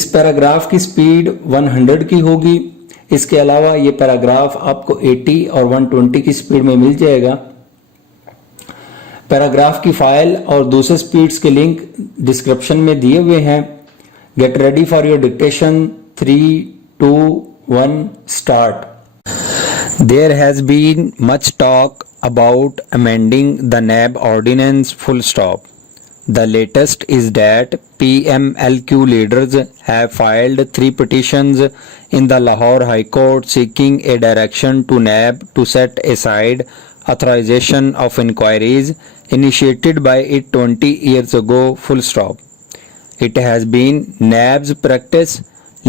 इस पैराग्राफ की स्पीड 100 की होगी। इसके अलावा ये पैराग्राफ आपको 80 और 120 की स्पीड में मिल जाएगा। पैराग्राफ की फाइल और दूसरे स्पीड्स के लिंक डिस्क्रिप्शन में दिए हुए हैं। Get ready for your dictation. 3, 2, 1 start. There has been much talk about amending the NAB ordinance full stop. The latest is that PMLQ leaders have filed 3 petitions in the Lahore High Court seeking a direction to NAB to set aside authorization of inquiries initiated by it 20 years ago full stop. It has been NAB's practice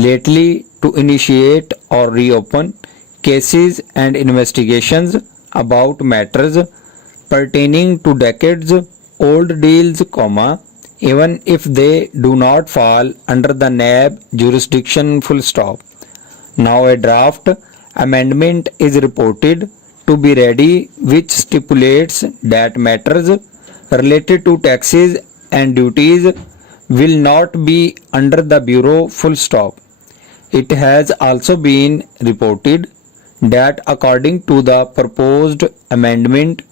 lately to initiate or reopen cases and investigations about matters pertaining to decades old deals, even if they do not fall under the NAB jurisdiction full stop. Now a draft amendment is reported to be ready which stipulates that matters related to taxes and duties will not be under the Bureau full stop. It has also been reported that according to the proposed amendment,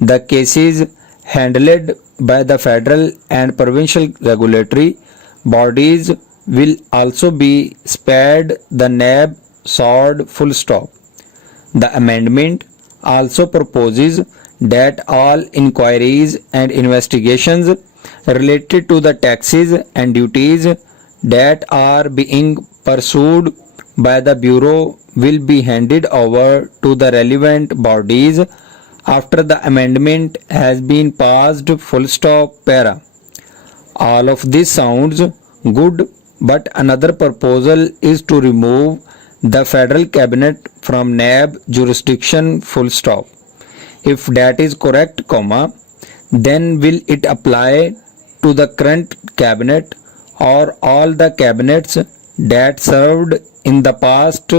the cases handled by the federal and provincial regulatory bodies will also be spared the NAB sword full stop. The amendment also proposes that all inquiries and investigations related to the taxes and duties that are being pursued by the Bureau will be handed over to the relevant bodies after the amendment has been passed full stop para. All of this sounds good, but another proposal is to remove the federal cabinet from NAB jurisdiction full stop. If that is correct, then will it apply to the current cabinet or all the cabinets that served in the past?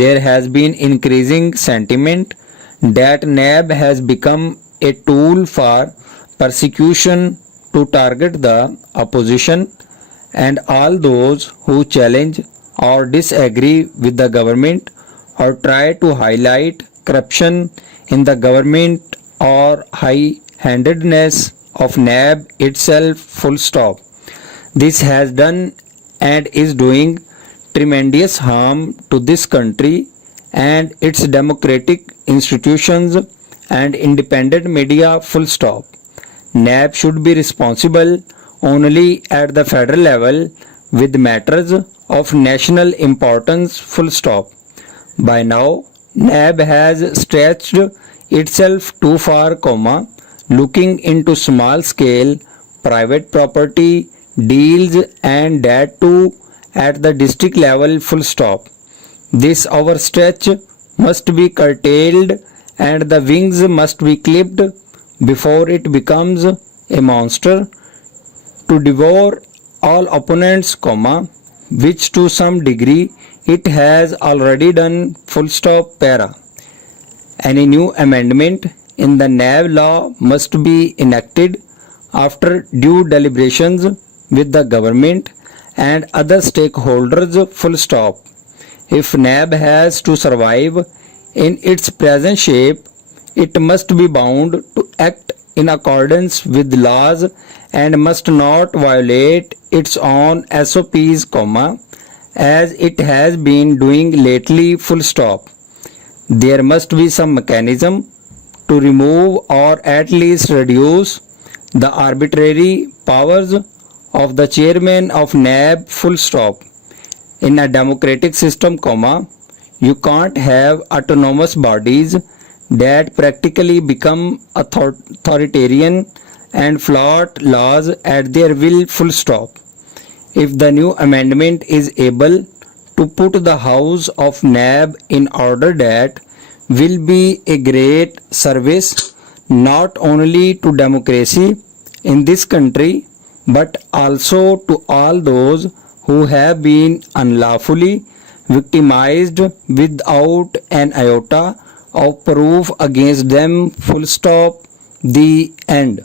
There has been increasing sentiment that NAB has become a tool for persecution to target the opposition and all those who challenge or disagree with the government or try to highlight corruption in the government or high-handedness of NAB itself full stop. This has done and is doing tremendous harm to this country and its democratic institutions and independent media full stop. NAB should be responsible only at the federal level with matters of national importance full stop. By now, NAB has stretched itself too far, looking into small scale private property deals and that too at the district level full stop. This overstretch must be curtailed and the wings must be clipped before it becomes a monster to devour all opponents, which to some degree it has already done full stop para. Any new amendment in the NAB law must be enacted after due deliberations with the government and other stakeholders full stop. If NAB has to survive in its present shape, it must be bound to act in accordance with laws and must not violate its own SOPs, as it has been doing lately full stop. There must be some mechanism to remove or at least reduce the arbitrary powers of the chairman of NAB full stop. In a democratic system, you can't have autonomous bodies that practically become authoritarian and flout laws at their will full stop. If the new amendment is able to put the house of NAB in order, that will be a great service not only to democracy in this country but also to all those who have been unlawfully victimized without an iota of proof against them full stop. The end.